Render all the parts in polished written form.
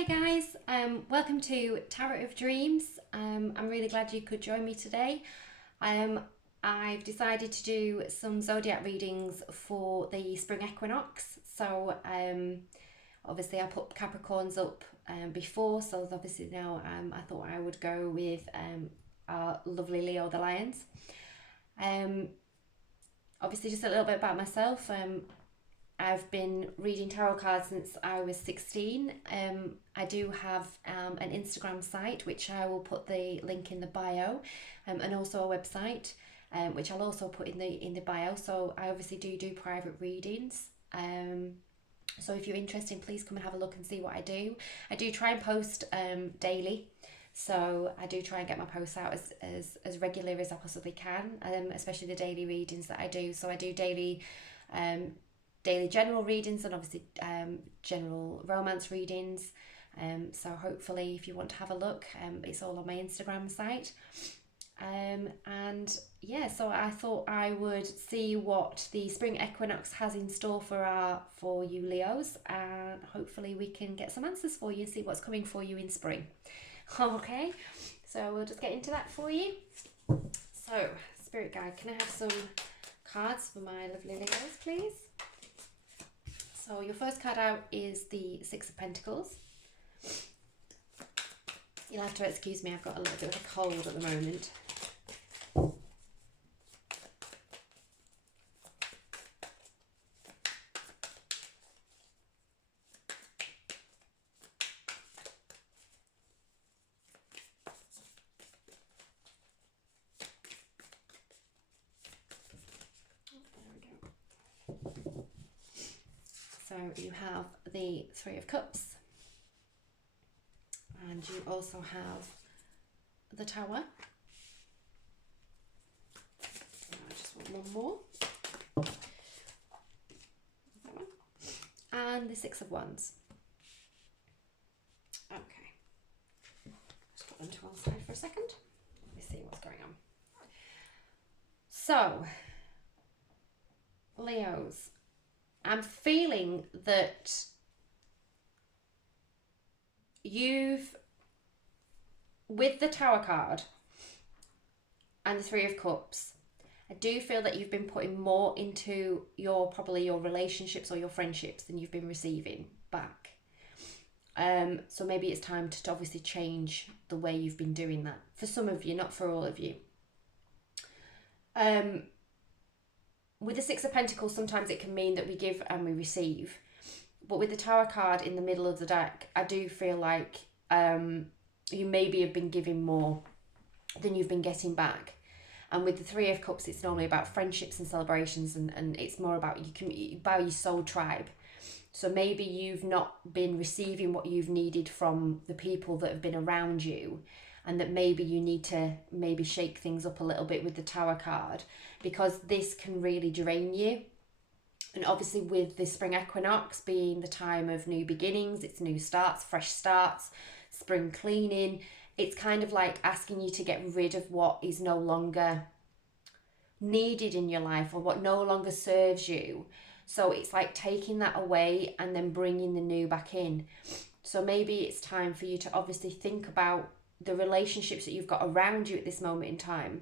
Hi guys, welcome to Tarot of Dreams. I'm really glad you could join me today. I've decided to do some zodiac readings for the Spring Equinox. So obviously I put Capricorns up before, so obviously now I thought I would go with our lovely Leo the Lions. Obviously just a little bit about myself. I've been reading tarot cards since I was 16. I do have an Instagram site, which I will put the link in the bio, and also a website, which I'll also put in the bio. So I obviously do private readings. So if you're interested, please come and have a look and see what I do. I do try and post daily. So I do try and get my posts out as regular as I possibly can, especially the daily readings that I do. So I do daily general readings and obviously general romance readings. So hopefully if you want to have a look, it's all on my Instagram site. And yeah, so I thought I would see what the Spring Equinox has in store for you Leos, and hopefully we can get some answers for you, see what's coming for you in spring. Okay, so we'll just get into that for you. So, Spirit Guide, can I have some cards for my lovely Leos, please? So your first card out is the Six of Pentacles. You'll have to excuse me, I've got a little bit of a cold at the moment. So you have the Three of Cups, and you also have the Tower. I just want one more. That one. And the Six of Wands. Okay. Just put them to one side for a second. Let me see what's going on. So, Leos, I'm feeling that with the Tower card and the Three of Cups, I do feel that you've been putting more into probably your relationships or your friendships than you've been receiving back. So maybe it's time to obviously change the way you've been doing that. For some of you, not for all of you. With the Six of Pentacles, sometimes it can mean that we give and we receive. But with the Tower card in the middle of the deck, I do feel like you maybe have been giving more than you've been getting back. And with the Three of Cups, it's normally about friendships and celebrations, and it's more about about your soul tribe. So maybe you've not been receiving what you've needed from the people that have been around you, and that maybe you need to shake things up a little bit with the Tower card, because this can really drain you. And obviously with the Spring Equinox being the time of new beginnings, it's new starts, fresh starts, spring cleaning, it's kind of like asking you to get rid of what is no longer needed in your life or what no longer serves you. So it's like taking that away and then bringing the new back in. So maybe it's time for you to obviously think about the relationships that you've got around you at this moment in time,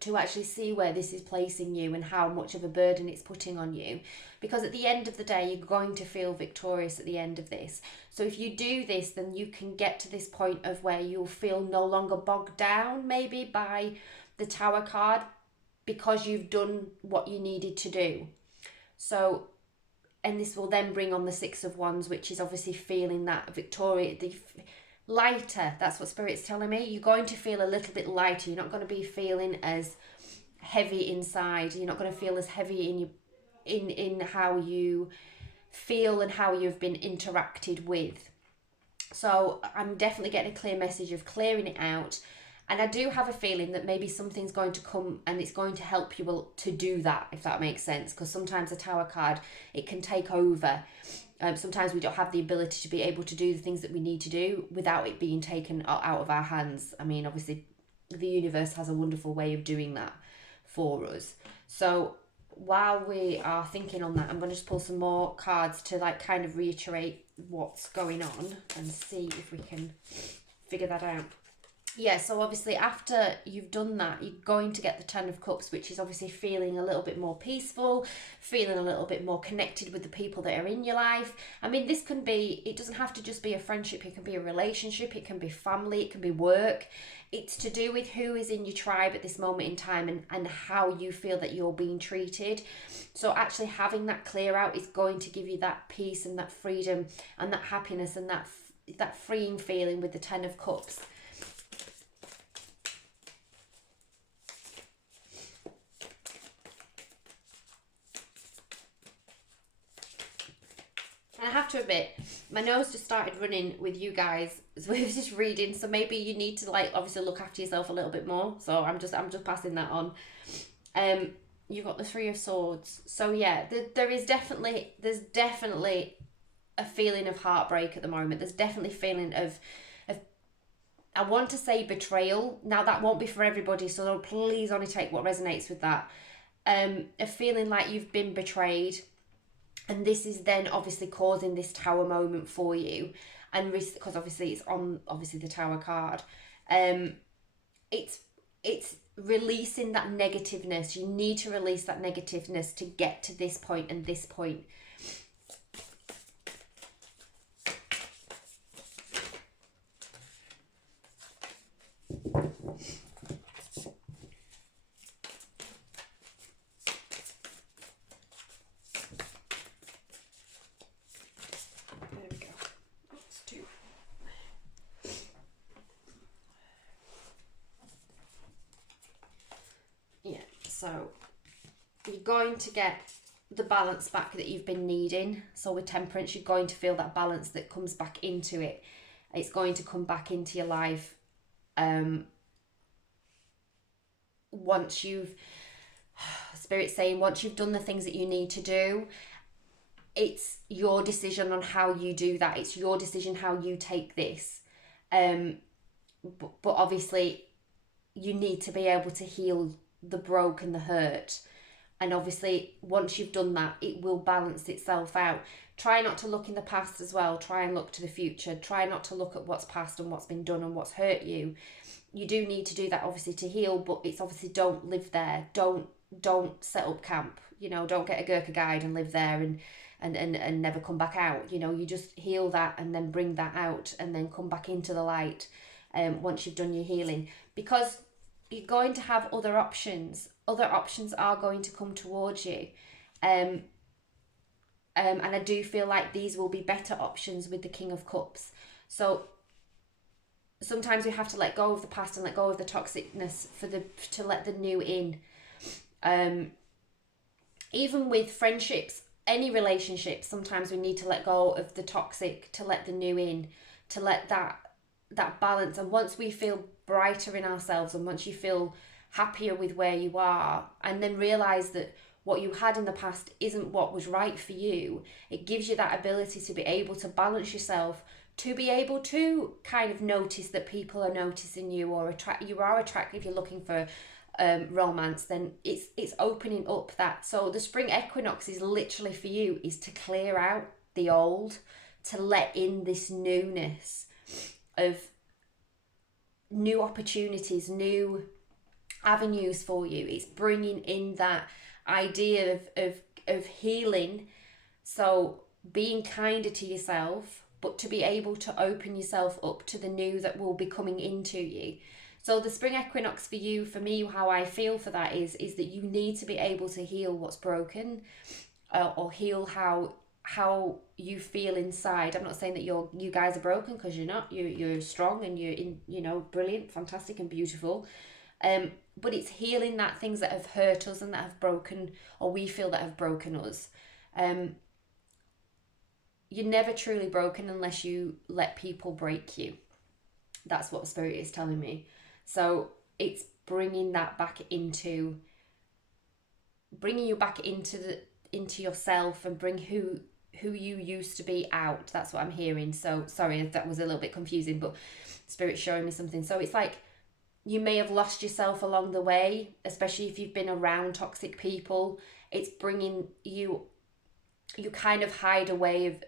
to actually see where this is placing you and how much of a burden it's putting on you. Because at the end of the day, you're going to feel victorious at the end of this. So if you do this, then you can get to this point of where you'll feel no longer bogged down maybe by the Tower card, because you've done what you needed to do. So, and this will then bring on the Six of Wands, which is obviously feeling that victoria, lighter. That's what Spirit's telling me. You're going to feel a little bit lighter. You're not going to be feeling as heavy inside. You're not going to feel as heavy in how you feel and how you've been interacted with. So I'm definitely getting a clear message of clearing it out. And I do have a feeling that maybe something's going to come and it's going to help you to do that, if that makes sense. Because sometimes the Tower card, it can take over. Sometimes we don't have the ability to be able to do the things that we need to do without it being taken out of our hands. I mean, obviously, the universe has a wonderful way of doing that for us. So while we are thinking on that, I'm going to just pull some more cards to like kind of reiterate what's going on and see if we can figure that out. Yeah, so obviously after you've done that, you're going to get the Ten of Cups, which is obviously feeling a little bit more peaceful, feeling a little bit more connected with the people that are in your life. I mean, this can be, it doesn't have to just be a friendship, it can be a relationship, it can be family, it can be work. It's to do with who is in your tribe at this moment in time and how you feel that you're being treated. So actually having that clear out is going to give you that peace and that freedom and that happiness and that freeing feeling with the Ten of Cups. And I have to admit, my nose just started running with you guys as we were just reading. So maybe you need to like obviously look after yourself a little bit more. So I'm just passing that on. You've got the Three of Swords. So yeah, there's definitely a feeling of heartbreak at the moment. There's definitely a feeling of I want to say betrayal. Now that won't be for everybody, so please only take what resonates with that. A feeling like you've been betrayed. And this is then obviously causing this Tower moment for you. And because obviously it's on obviously the Tower card. It's releasing that negativeness. You need to release that negativeness to get to this point and this point. So you're going to get the balance back that you've been needing. So with Temperance, you're going to feel that balance that comes back into it. It's going to come back into your life once you've, Spirit's saying, once you've done the things that you need to do. It's your decision on how you do that. It's your decision how you take this. But obviously you need to be able to heal the broke and the hurt, and obviously once you've done that, it will balance itself out. Try not to look in the past as well. Try and look to the future. Try not to look at what's past and what's been done and what's hurt you. You do need to do that obviously to heal, but it's obviously don't live there. Don't set up camp, you know. Don't get a Gurkha guide and live there and never come back out. You know, you just heal that and then bring that out and then come back into the light once you've done your healing, because you're going to have other options. Other options are going to come towards you. And I do feel like these will be better options with the King of Cups. So sometimes we have to let go of the past and let go of the toxicness to let the new in. Even with friendships, any relationships, sometimes we need to let go of the toxic to let the new in, to let that balance. And once we feel brighter in ourselves and once you feel happier with where you are, and then realize that what you had in the past isn't what was right for you, it gives you that ability to be able to balance yourself, to be able to kind of notice that people are noticing you, or you are attractive, you're looking for romance. Then it's opening up that. So the Spring Equinox is literally for you, is to clear out the old, to let in this newness of new opportunities, new avenues for you. It's bringing in that idea of healing. So being kinder to yourself, but to be able to open yourself up to the new that will be coming into you. So the Spring Equinox for you, for me, how I feel for that is that you need to be able to heal what's broken, or heal how you feel inside. I'm not saying that you guys are broken, because you're not. You're strong and you're brilliant, fantastic and beautiful. But it's healing that things that have hurt us and that have broken, or we feel that have broken us. You're never truly broken unless you let people break you. That's what Spirit is telling me. So it's bringing that back into, bringing you back into yourself, and bring who you used to be out. That's what I'm hearing. So sorry if that was a little bit confusing, but Spirit's showing me something. So it's like you may have lost yourself along the way, especially if you've been around toxic people. It's bringing you kind of hide away of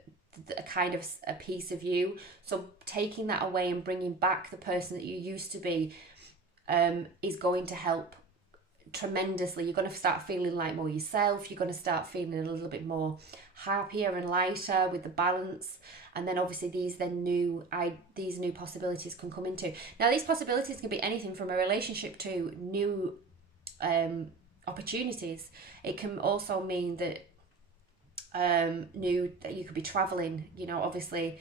a kind of a piece of you. So taking that away and bringing back the person that you used to be is going to help tremendously. You're going to start feeling like more yourself. You're going to start feeling a little bit more happier and lighter with the balance. And then obviously these new possibilities can come into. Now these possibilities can be anything from a relationship to new opportunities. It can also mean that that you could be traveling, you know, obviously.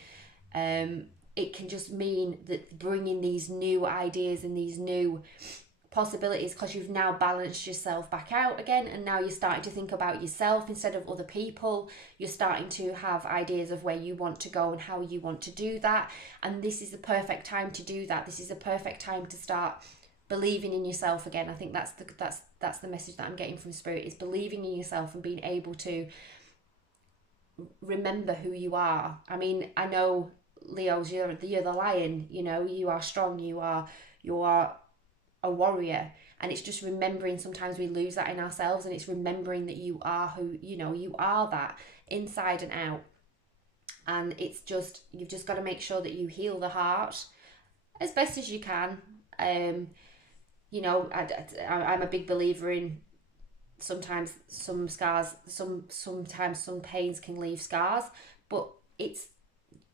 It can just mean that bringing these new ideas and these new possibilities, because you've now balanced yourself back out again, and now you're starting to think about yourself instead of other people. You're starting to have ideas of where you want to go and how you want to do that, and this is the perfect time to do that. This is the perfect time to start believing in yourself again. I think that's the message that I'm getting from Spirit, is believing in yourself and being able to remember who you are. I mean, I know, Leos, you're the lion, you know, you are strong, you are a warrior, and it's just remembering. Sometimes we lose that in ourselves, and it's remembering that you are who, you know, you are that inside and out. And it's just, you've just got to make sure that you heal the heart as best as you can. You know, I'm a big believer in sometimes some scars, sometimes some pains can leave scars, but it's,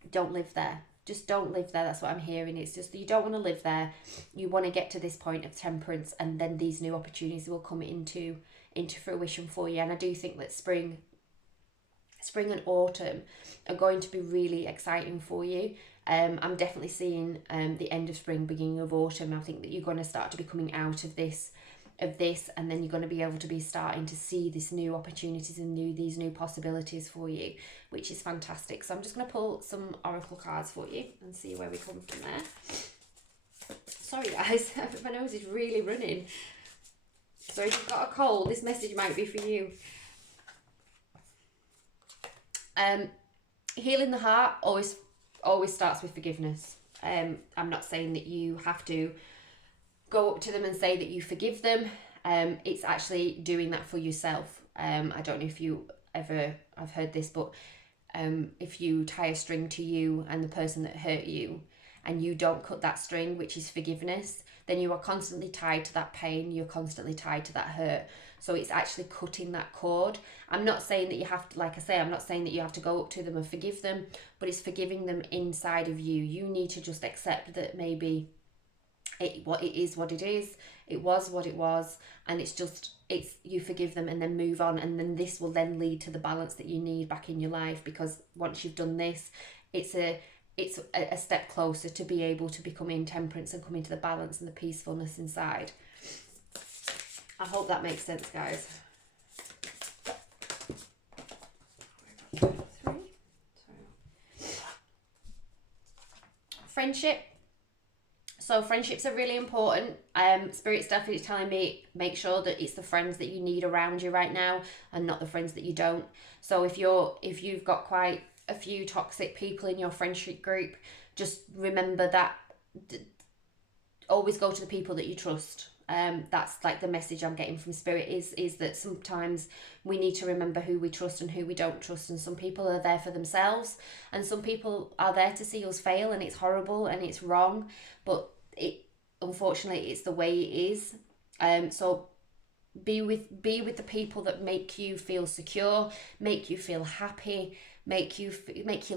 don't live there. Just don't live there. That's what I'm hearing. It's just, you don't want to live there. You want to get to this point of temperance, and then these new opportunities will come into fruition for you. And I do think that spring and autumn are going to be really exciting for you. I'm definitely seeing the end of spring, beginning of autumn. I think that you're going to start to be coming out of this, and then you're going to be able to be starting to see these new opportunities and these new possibilities for you, which is fantastic. So I'm just going to pull some oracle cards for you and see where we come from there. Sorry guys, my nose is really running. So if you've got a cold, this message might be for you. Healing the heart always starts with forgiveness. I'm not saying that you have to go up to them and say that you forgive them. It's actually doing that for yourself. I don't know if you ever have heard this, but if you tie a string to you and the person that hurt you, and you don't cut that string, which is forgiveness, then you are constantly tied to that pain. You're constantly tied to that hurt. So it's actually cutting that cord. I'm not saying that you have to, like I say, I'm not saying that you have to go up to them and forgive them, but it's forgiving them inside of you. You need to just accept that maybe it is what it is. It was what it was, and it's you forgive them and then move on, and then this will then lead to the balance that you need back in your life, because once you've done this, it's a step closer to be able to become in temperance and come into the balance and the peacefulness inside. I hope that makes sense, guys. Friendship. So friendships are really important. Spirit's definitely telling me, make sure that it's the friends that you need around you right now and not the friends that you don't. So if you've got quite a few toxic people in your friendship group, just remember that always go to the people that you trust. That's like the message I'm getting from Spirit, is that sometimes we need to remember who we trust and who we don't trust, and some people are there for themselves and some people are there to see us fail, and it's horrible and it's wrong, but unfortunately it's the way it is. So be with the people that make you feel secure, make you feel happy, make you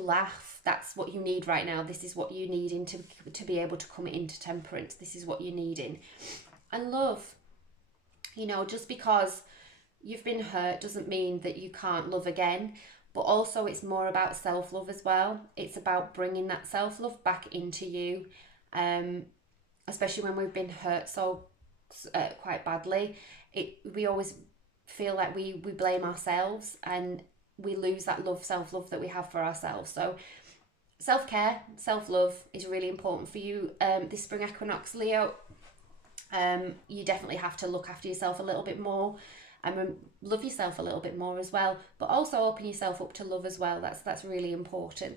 laugh. That's what you need right now. This is what you need to be able to come into temperance. This is what you need in. And love. You know, just because you've been hurt doesn't mean that you can't love again, but also it's more about self-love as well. It's about bringing that self-love back into you, especially when we've been hurt so quite badly. We always feel like we blame ourselves, and we lose that self-love that we have for ourselves. So self-care, self-love is really important for you this spring equinox, Leo. You definitely have to look after yourself a little bit more and love yourself a little bit more as well, but also open yourself up to love as well. That's really important.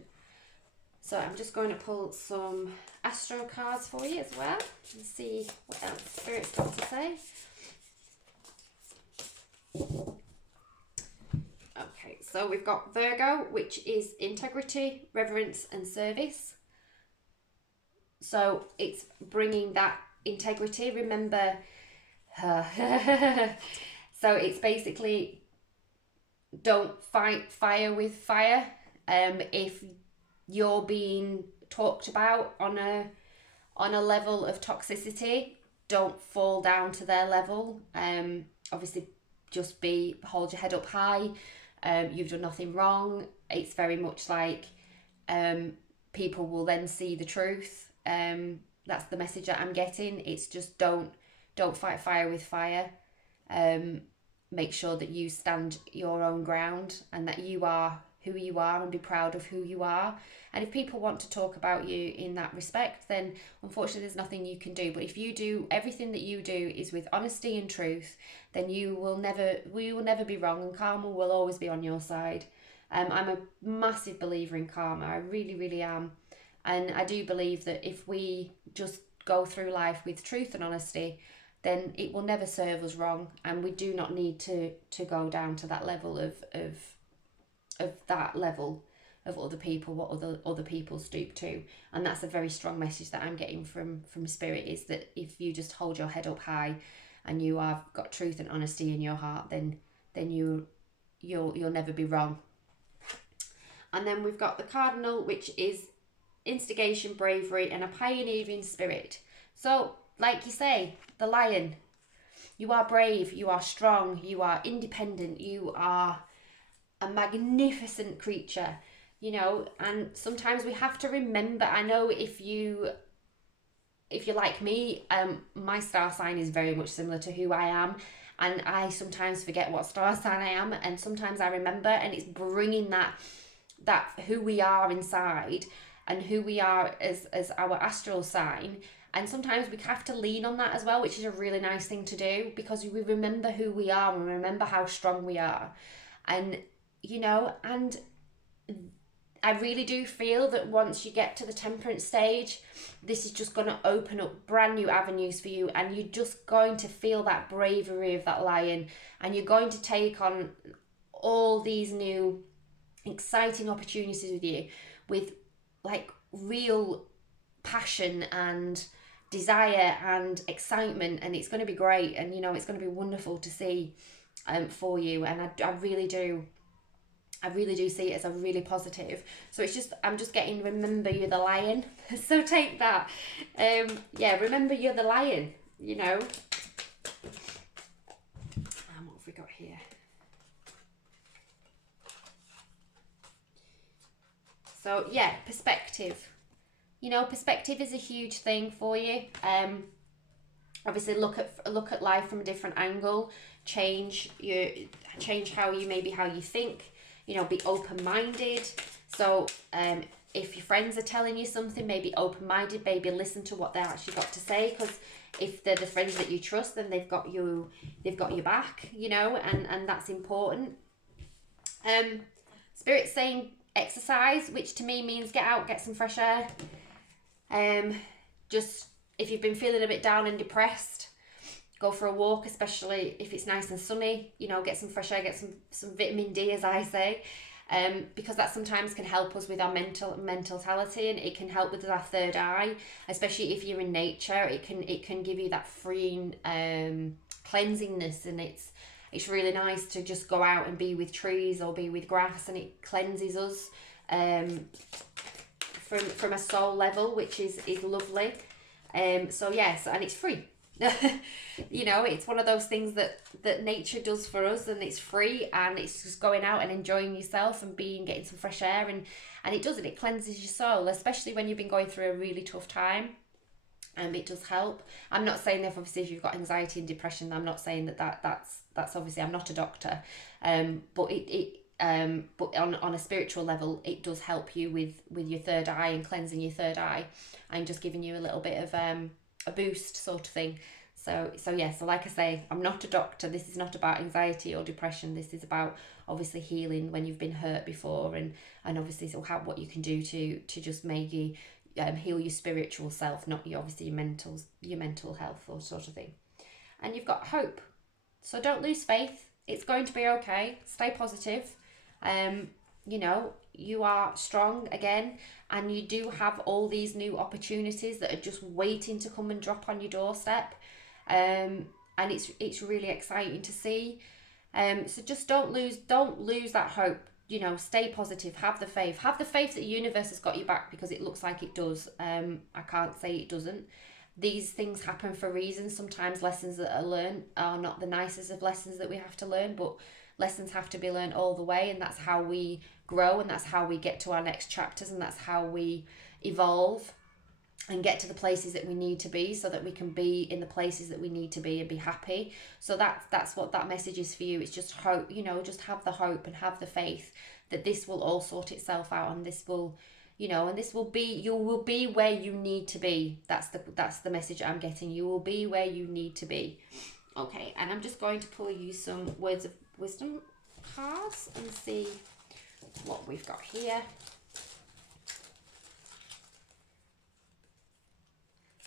So I'm just going to pull some astro cards for you as well and see what else Spirit's got to say. Okay, so we've got Virgo, which is integrity, reverence, and service. So it's bringing that integrity. Remember, so it's basically don't fight fire with fire. If you're being talked about on a level of toxicity, don't fall down to their level. Obviously, just hold your head up high. You've done nothing wrong. It's very much like people will then see the truth. That's the message that I'm getting. It's just don't fight fire with fire. Make sure that you stand your own ground and that you are who you are, and be proud of who you are. And if people want to talk about you in that respect, then unfortunately there's nothing you can do. But if you do everything that you do is with honesty and truth, then we will never be wrong, and karma will always be on your side. I'm a massive believer in karma. I really, really am. And I do believe that if we just go through life with truth and honesty, then it will never serve us wrong, and we do not need to go down to that level of that level of other people, what other people stoop to. And that's a very strong message that I'm getting from spirit, is that if you just hold your head up high and you have got truth and honesty in your heart, then you'll never be wrong. And then we've got the cardinal, which is instigation, bravery, and a pioneering spirit. So like you say, the lion, you are brave, you are strong, you are independent, you are a magnificent creature, you know. And sometimes we have to remember, I know if you like me, my star sign is very much similar to who I am, and I sometimes forget what star sign I am, and sometimes I remember, and it's bringing that who we are inside and who we are as our astral sign. And sometimes we have to lean on that as well, which is a really nice thing to do, because we remember who we are and remember how strong we are. And you know, and I really do feel that once you get to the temperance stage, this is just going to open up brand new avenues for you, and you're just going to feel that bravery of that lion, and you're going to take on all these new exciting opportunities with like real passion and desire and excitement, and it's going to be great, and you know, it's going to be wonderful to see for you. And I really do see it as a really positive. So it's just, I'm just getting, remember you're the lion. So take that. Yeah, remember you're the lion, you know. What have we got here? So yeah, perspective. You know, perspective is a huge thing for you. Obviously look at life from a different angle. Change how you think. You know, be open-minded. So if your friends are telling you something, maybe open-minded, maybe listen to what they actually got to say, because if they're the friends that you trust, then they've got your back, you know, and that's important. Spirit's saying exercise, which to me means get out, get some fresh air. Just if you've been feeling a bit down and depressed, go for a walk, especially if it's nice and sunny. You know, get some fresh air, get some vitamin D, as I say, because that sometimes can help us with our mentality, and it can help with our third eye, especially if you're in nature. It can give you that freeing cleansingness, and it's really nice to just go out and be with trees or be with grass, and it cleanses us from a soul level, which is lovely. So yes, and it's free. You know, it's one of those things that nature does for us, and it's free, and it's just going out and enjoying yourself and getting some fresh air, and it cleanses your soul, especially when you've been going through a really tough time. It does help. I'm not saying that obviously if you've got anxiety and depression, I'm not saying that's obviously, I'm not a doctor, but but on a spiritual level, it does help you with your third eye and cleansing your third eye, and just giving you a little bit of a boost sort of thing. So yeah, so like I say, I'm not a doctor. This is not about anxiety or depression. This is about obviously healing when you've been hurt before, and obviously so what you can do to just make you heal your spiritual self, not your mental health or sort of thing. And you've got hope. So don't lose faith. It's going to be okay. Stay positive. You know, you are strong again, and you do have all these new opportunities that are just waiting to come and drop on your doorstep. And it's really exciting to see. So just don't lose that hope. You know, stay positive, have the faith. Have the faith that the universe has got your back, because it looks like it does. I can't say it doesn't. These things happen for reasons. Sometimes lessons that are learned are not the nicest of lessons that we have to learn, but lessons have to be learned all the way, and that's how we grow, and that's how we get to our next chapters, and that's how we evolve and get to the places that we need to be, so that we can be in the places that we need to be and be happy. So that's what that message is for you. It's just hope, you know, just have the hope and have the faith that this will all sort itself out, and this will, you know, and this will be, you will be where you need to be. That's the message I'm getting. You will be where you need to be. Okay, and I'm just going to pull you some words of wisdom cards and see what we've got here.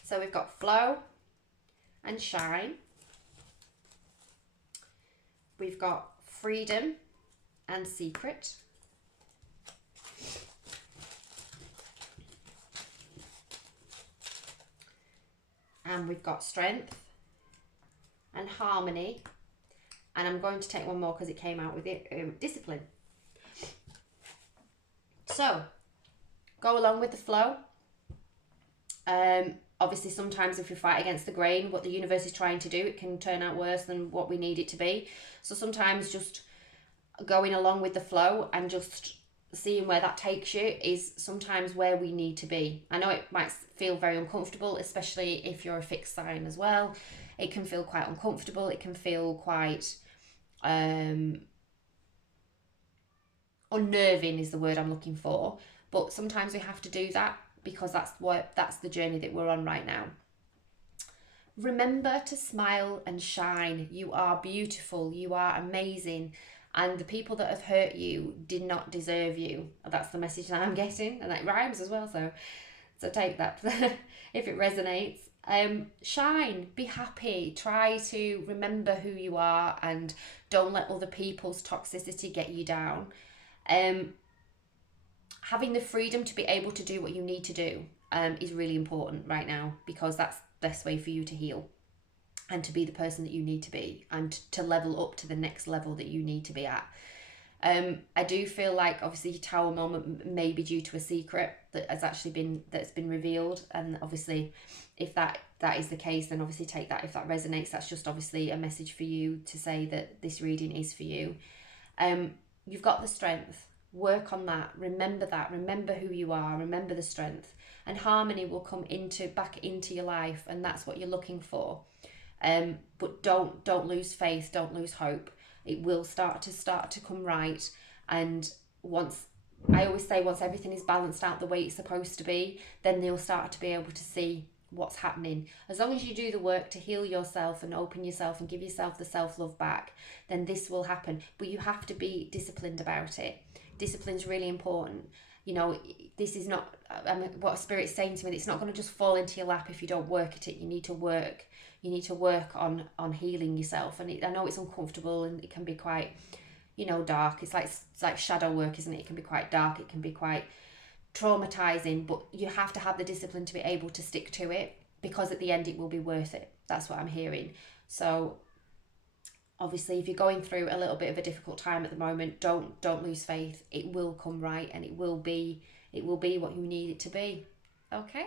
So we've got flow and shine. We've got freedom and secret. And we've got strength and harmony. And I'm going to take one more because it came out with it, discipline. So go along with the flow. Obviously, sometimes if we fight against the grain, what the universe is trying to do, it can turn out worse than what we need it to be. So sometimes just going along with the flow and just seeing where that takes you is sometimes where we need to be. I know it might feel very uncomfortable, especially if you're a fixed sign as well. It can feel quite uncomfortable. It can feel quite unnerving is the word I'm looking for. But sometimes we have to do that, because that's the journey that we're on right now. Remember to smile and shine. You are beautiful. You are amazing. And the people that have hurt you did not deserve you. That's the message that I'm getting. And that rhymes as well. So take that if it resonates. Shine. Be happy. Try to remember who you are, and don't let other people's toxicity get you down. Having the freedom to be able to do what you need to do is really important right now, because that's the best way for you to heal and to be the person that you need to be, and to level up to the next level that you need to be at. I do feel like obviously your tower moment may be due to a secret that's been revealed, and obviously if that is the case, then obviously take that if that resonates. That's just obviously a message for you to say that this reading is for you. You've got the strength. Work on that. Remember who you are. Remember the strength, and harmony will come back into your life, and that's what you're looking for. But don't lose faith. Don't lose hope. It will start to come right. And once everything is balanced out the way it's supposed to be, then you'll start to be able to see what's happening. As long as you do the work to heal yourself and open yourself and give yourself the self-love back, then this will happen. But you have to be disciplined about it. Discipline's really important. You know, this is not, what Spirit's saying to me, it's not going to just fall into your lap if you don't work at it. You need to work. You need to work on healing yourself. And I know it's uncomfortable, and it can be quite, you know, dark. It's like shadow work, isn't it? It can be quite dark. It can be quite traumatizing, but you have to have the discipline to be able to stick to it, because at the end it will be worth it. That's what I'm hearing. So obviously, if you're going through a little bit of a difficult time at the moment, don't lose faith. It will come right, and it will be what you need it to be. Okay?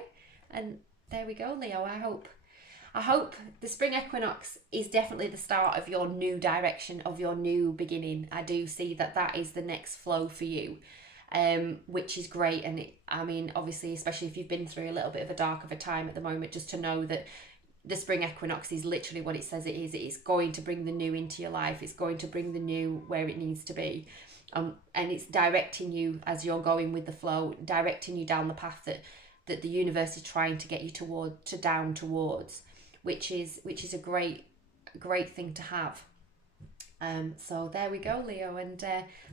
And there we go, Leo. I hope the spring equinox is definitely the start of your new direction, of your new beginning. I do see that is the next flow for you, which is great. And I mean, obviously, especially if you've been through a little bit of a dark of a time at the moment, just to know that the spring equinox is literally what it says it is. It is going to bring the new into your life. It's going to bring the new where it needs to be. And it's directing you as you're going with the flow, directing you down the path that the universe is trying to get you down towards, which is a great thing to have. So there we go, Leo, and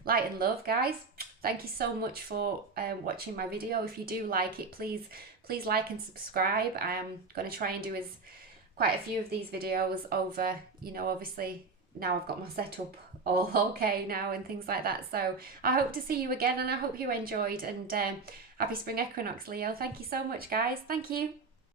light and love, guys. Thank you so much for watching my video. If you do like it, please like and subscribe. I'm going to try and do quite a few of these videos over, you know, obviously now I've got my setup all okay now and things like that. So I hope to see you again, and I hope you enjoyed, and happy spring equinox, Leo. Thank you so much, guys. Thank you.